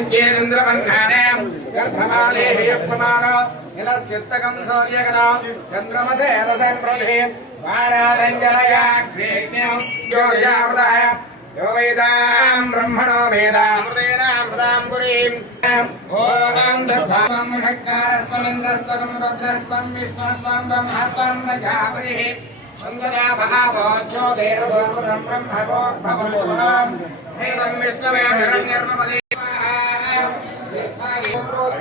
यज्ञेन्द्रमन्धाने गर्भमाले हेयप्रमाण निलस्यत्तकं सूर्यगदा चन्द्रमसे रसन्प्रभे वारारञ्जनयाग्रेण्यं योजावृतः यो वेदां ब्रह्मणो वेदामृतेनामृतां पुरीम् ॐ दर्भां षट्कारस्मलिन्द्रस्त्वं रुद्रस्त्वं विष्णुस्त्वं ब्रह्मस्त्वं दजापरिः सन्ददाभोच्छोधेरसर्वं ब्रह्मवोद्भवसुरां ेदं विष्णवे हिरण्यर्मपदे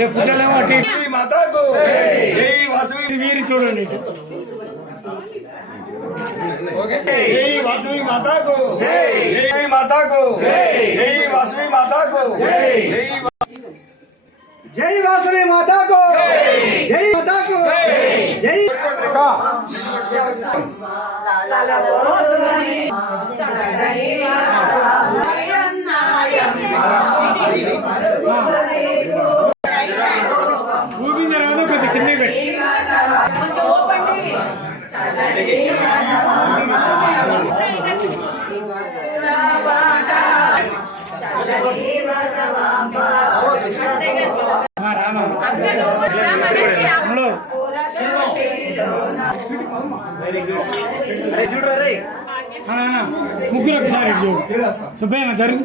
రేపు పుట్టాలేమో అటు ఇటు. वासवी माता को जय वासवी మీరు చూడండి जय वासवी माता को जय माता को जय वासवी माता को जय जय वासवी माता को जय माता को जय ఊపిన ముగ్గురు ఒకసారి చూడు. సుబ్బయ్య జరుగు.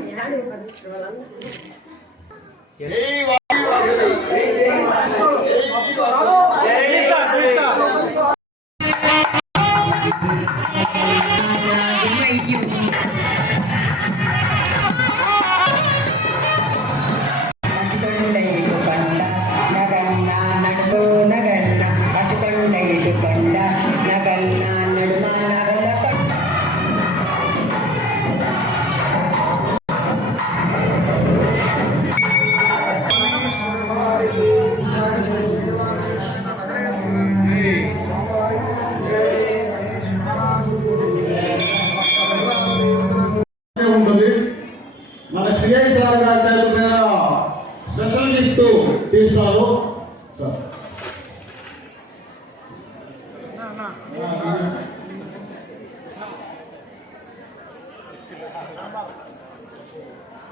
తీస్తారు సార్.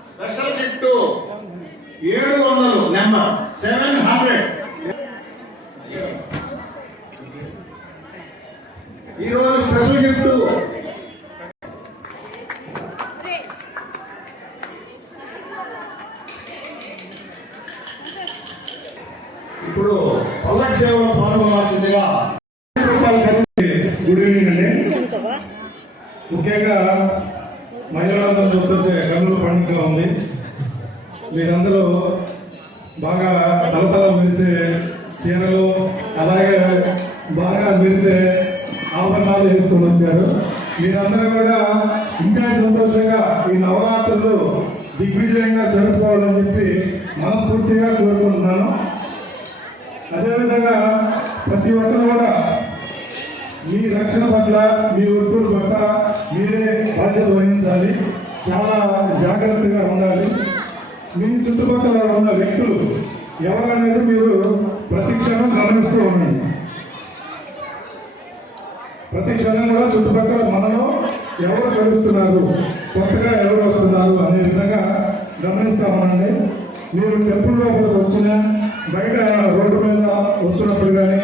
స్పెషల్ గిఫ్ట్ ఏడు వందలు. నెంబర్. Seven hundred. ఈరోజు బాగా తలతల మెరిసే చీరలు అలాగే బాగా మెరిసే ఆభరణాలు వేసుకొని వచ్చారు. మీరందరూ కూడా ఇంకా సంతోషంగా ఈ నవరాత్రులు దిగ్విజయంగా జరుపుకోవాలని చెప్పి మనస్ఫూర్తిగా కోరుకుంటున్నాను. అదేవిధంగా ప్రతి ఒక్కరు కూడా మీ రక్షణ పట్ల మీ వస్తువుల పట్ల మీరే బాధ్యత వహించాలి. చాలా జాగ్రత్తగా ఉండాలి. మీ చుట్టుపక్కల ఉన్న వ్యక్తులు ఎవరనేది మీరు ప్రతి క్షణం గమనిస్తూ ఉండండి. ప్రతి క్షణం కూడా చుట్టుపక్కల మనలో ఎవరు గడుస్తున్నారు కొత్తగా ఎవరు వస్తున్నారు అనే విధంగా గమనిస్తామండి ఉండండి. మీరు టెంపుల్ లోపలికి వచ్చిన బయట రోడ్డు మీద వస్తున్నప్పుడు కానీ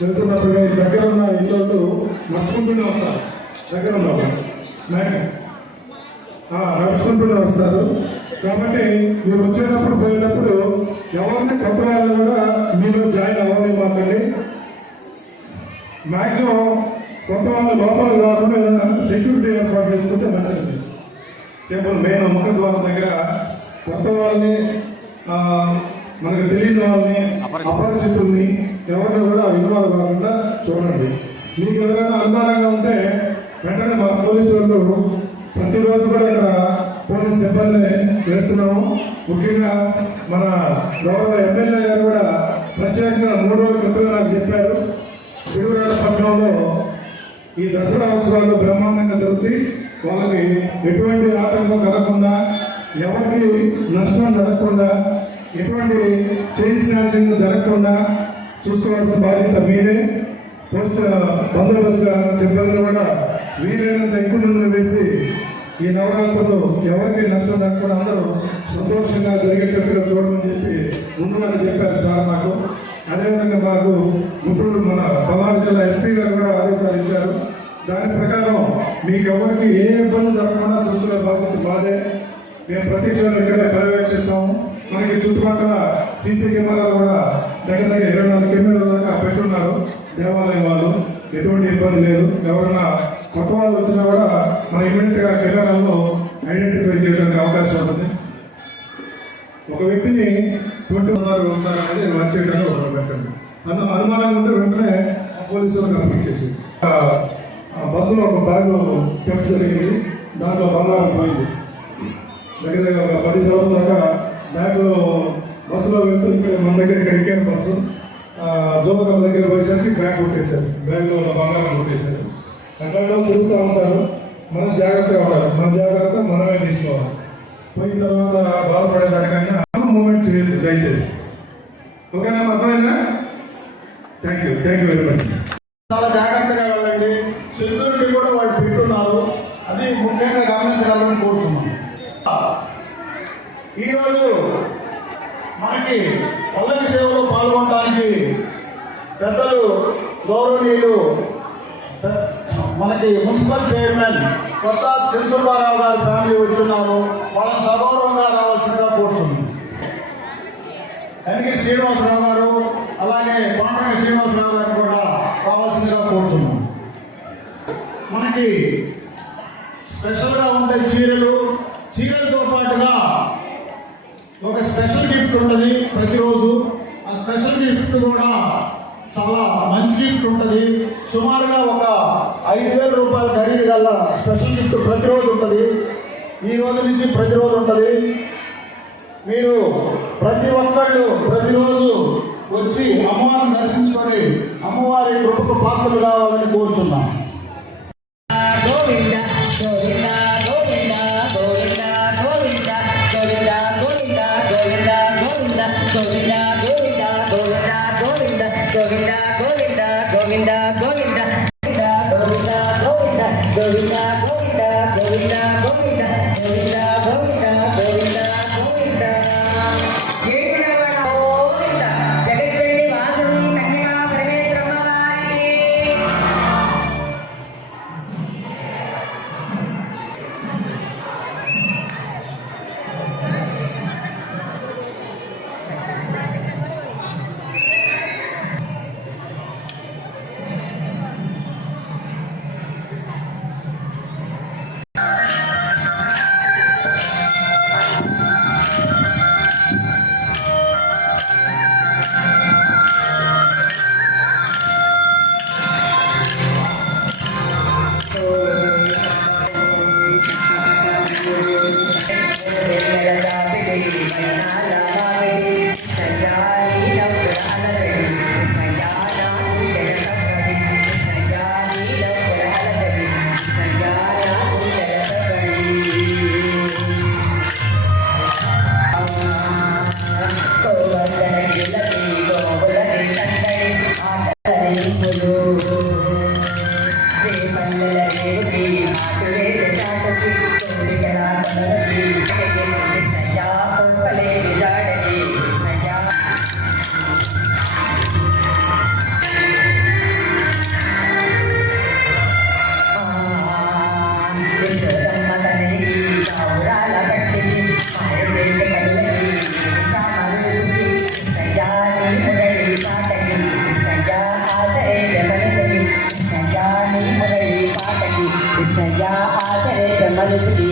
వెళ్తున్నప్పుడు కానీ దగ్గర ఉన్న ఇళ్ళు మర్చుకుంటూనే వస్తారు దగ్గర ఉన్నప్పుడు నడుచుకుంటూనే వస్తారు. కాబట్టి మీరు వచ్చేటప్పుడు పోయేటప్పుడు ఎవరిని కొత్త వాళ్ళు కూడా మీరు జాయిన్ అవ్వాలి మాకండి. మాక్సిమం కొంతమంది లోపల కాకుండా ఏదైనా సెక్యూరిటీ ఏర్పాటు చేసుకుంటే మంచిది. రేపు మెయిన్ ముఖ ద్వారం దగ్గర కొత్త వాళ్ళని మనకు తెలియని వాళ్ళని అపరిచితుల్ని ఎవరిని కూడా ఇన్వాల్వ్ కాకుండా చూడండి. మీకు ఎవరైనా అనుమానంగా ఉంటే వెంటనే మా పోలీసు వాళ్ళు ప్రతిరోజు కూడా ఇక్కడ పోలీస్ సిబ్బందిని వేస్తున్నాము. ముఖ్యంగా మన గౌరవ ఎమ్మెల్యే గారు కూడా ప్రత్యేకంగా మూడు రోజుల క్రితం నాకు చెప్పారు. తిరుమల పట్టణంలో ఈ దసరా ఉత్సవాలు బ్రహ్మాండంగా జరుగుతాయి. వాళ్ళకి ఎటువంటి ఆటంకం కలగకుండా ఎవరికి నష్టం జరగకుండా ఎటువంటి చైన్ స్నాచింగ్ జరగకుండా చూసుకోవాల్సిన బాధ్యత మీరే పోస్ట్ బందోబస్తు సిబ్బందిని కూడా వీలైనంత ఎక్కువ మంది వేసి ఈ నవరాత్రులు ఎవరికి నష్టం జరగకుండా అందరూ సంతోషంగా జరిగేటట్టుగా చూడమని చెప్పి ముందుగా చెప్పారు సార్ నాకు అదేవిధంగా మాకు గుంటూరు మన పల్నాడు జిల్లా ఎస్పీ గారు కూడా ఆదేశాలు ఇచ్చారు. దాని ప్రకారం మీకు ఎవరికి ఏ ఇబ్బంది జరగకుండా చూసుకునే బాధ్యత బాధే మేము ప్రత్యక్షంగా ఇక్కడే పర్యవేక్షిస్తాము. మనకి చుట్టుపక్కల సీసీ కెమెరాలు కూడా దగ్గర దగ్గర ఇరవై నాలుగు కెమెరాల దాకా పెట్టున్నారు దేవాలయం వాళ్ళు. ఎటువంటి ఇబ్బంది లేదు. ఎవరన్నా కొత్త వాళ్ళు వచ్చినా కూడా మన ఇమీడియట్గా కెమెరాల్లో ఐడెంటిఫై చేయడానికి అవకాశం ఉంటుంది. ఒక వ్యక్తిని ట్వంటీ ఉన్నారు ఉన్నారు అనేది వచ్చేటట్టు ఒకరు పెట్టండి. అన్న అనుమానం ఉంటే వెంటనే పోలీసు అప్పగించేసి ఆ, ఆ బస్సులో ఒక బ్యాగ్ థెఫ్ట్ జరిగింది. దాంట్లో బంగారం పోయింది. దగ్గర దగ్గర ఒక పది సంవత్సరాల దాకా బ్యాగ్ బస్సులో వెళ్తూ ఇక్కడ మన దగ్గర ఇక్కడ ఎక్కాను బస్సు జోబకల దగ్గర పోయేసరికి బ్యాగ్ కొట్టేశారు. బ్యాగ్లో ఉన్న బంగారం కొట్టేశారు. ఎక్కడో తిరుగుతూ ఉంటారు. మనం జాగ్రత్తగా ఉండాలి. మన జాగ్రత్త మనమే తీసుకోవాలి. పోయిన తర్వాత బాధపడేదానికన్నా మూమెంట్ చేయొద్దు దయచేసి. ఓకేనా? అర్థమైందా? Thank you thank you very much చాలా జాగ్రత్తగా వెళ్ళండి. సెక్యూరిటీ కూడా వాళ్ళు పెట్టున్నారు. అది ముఖ్యంగా గమనించగలని కోరుతున్నాం ఈరోజు మనకి పల్లవి సేవలో పాల్గొనడానికి పెద్దలు గౌరవనీయులు మనకి మున్సిపల్ చైర్మన్ కొత్త చిరుసుబ్బారావు గారి ఫ్యామిలీ వచ్చున్నారు. వాళ్ళ సగౌరవంగా రావాల్సిందిగా కోరుతున్నాం ఎన్కి శ్రీనివాసరావు గారు అలాగే పాండ్రంగ శ్రీనివాసరావు గారు కూడా రావాల్సిందిగా కోరుతున్నాం మనకి స్పెషల్గా ఉండే చీరలు చీరలతో పాటుగా ఒక స్పెషల్ గిఫ్ట్ ఉంటుంది ప్రతిరోజు. ఆ స్పెషల్ గిఫ్ట్ కూడా చాలా మంచి గిఫ్ట్ ఉంటుంది. సుమారుగా ఒక ఐదు వేల రూపాయల ఖరీదు గల స్పెషల్ గిఫ్ట్ ప్రతిరోజు ఉంటుంది. ఈ రోజు నుంచి ప్రతిరోజు ఉంటుంది. మీరు ప్రతి ఒక్కళ్ళు ప్రతిరోజు వచ్చి అమ్మవారిని దర్శించుకొని అమ్మవారి కృపకు పాత్రలు కావాలని కోరుతున్నాం ಸರ್ಟಿಫಿಕೇಟ್ ಬೇಕಲ್ಲ ಅಂತಂದರೆ to be